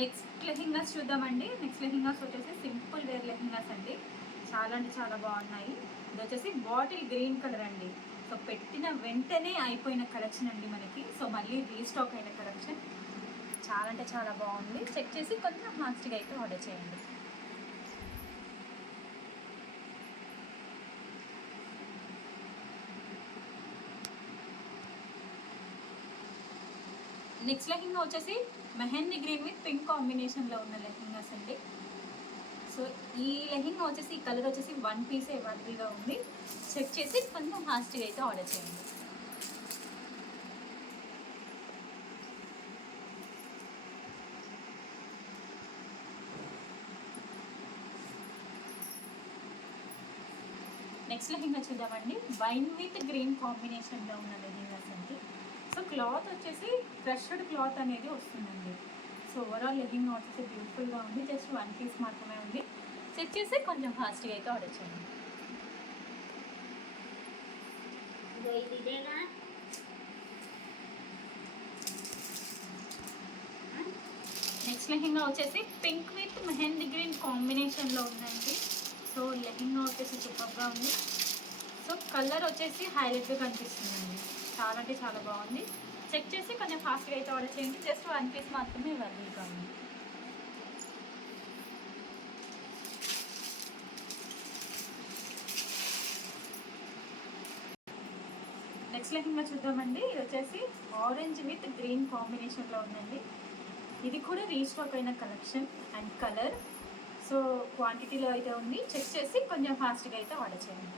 నెక్స్ట్ లెహెంగాస్ చూద్దామండి. నెక్స్ట్ లెహెంగాస్ వచ్చేసి simple wear lehengas అండి. చాలా అంటే చాలా బాగున్నాయి. ఇది వచ్చేసి బాటిల్ గ్రీన్ కలర్ అండి. సో పెట్టిన వెంటనే అయిపోయిన కలెక్షన్ అండి మనకి. సో మళ్ళీ రీస్టాక్ అయిన కలెక్షన్. చాలా అంటే చాలా బాగుంది. చెక్ చేసి కొంచెం ఫాస్ట్గా అయితే ఆర్డర్ చేయండి. నెక్స్ట్ లెహెంగా వచ్చేసి మెహందీ గ్రీన్ విత్ పింక్ కాంబినేషన్లో ఉన్న లెహెంగాస్ అండి. సో ఈ లెహెంగా వచ్చేసి ఈ కలర్ వచ్చేసి 1 పీసే అవైలబుల్గా ఉంది. చెక్ చేసి కొంచెం ఫాస్ట్గా అయితే ఆర్డర్ చేయండి. నెక్స్ట్ లెహెంగా చూద్దామండి. వైన్ విత్ గ్రీన్ కాంబినేషన్లో ఉన్న లెహెంగాస్ అండి. సో క్లాత్ వచ్చేసి క్రష్డ్ క్లాత్ అనేది వస్తుందండి. సో ఓవరాల్ లెహెంగా వచ్చేసి బ్యూటిఫుల్గా ఉంది. జస్ట్ 1 పీస్ మాత్రమే ఉంది. చెక్ చేసి కొంచెం ఫాస్ట్గా అయితే ఆర్డర్ చేయండి. నెక్స్ట్ లెహెంగా వచ్చేసి పింక్ విత్ మెహందీ గ్రీన్ కాంబినేషన్లో ఉందండి. సో లెహెంగా వచ్చేసి సూపర్గా ఉంది. సో కలర్ వచ్చేసి హైలైట్గా కనిపిస్తుందండి. చాలా అంటే చాలా బాగుంది. చెక్ చేసి కొంచెం ఫాస్ట్గా అయితే ఆర్డర్ చేయండి. జస్ట్ 1 పీస్ మాత్రమే అవైలబుల్గా ఉంది. నెక్స్ట్ లెహెంగా చూద్దామండి. ఇది వచ్చేసి ఆరెంజ్ విత్ గ్రీన్ కాంబినేషన్లో ఉందండి. ఇది కూడా రీస్టాక్ అయిన కలెక్షన్ అండ్ కలర్. సో క్వాంటిటీలో అయితే ఉంది. చెక్ చేసి కొంచెం ఫాస్ట్గా అయితే ఆర్డర్ చేయండి.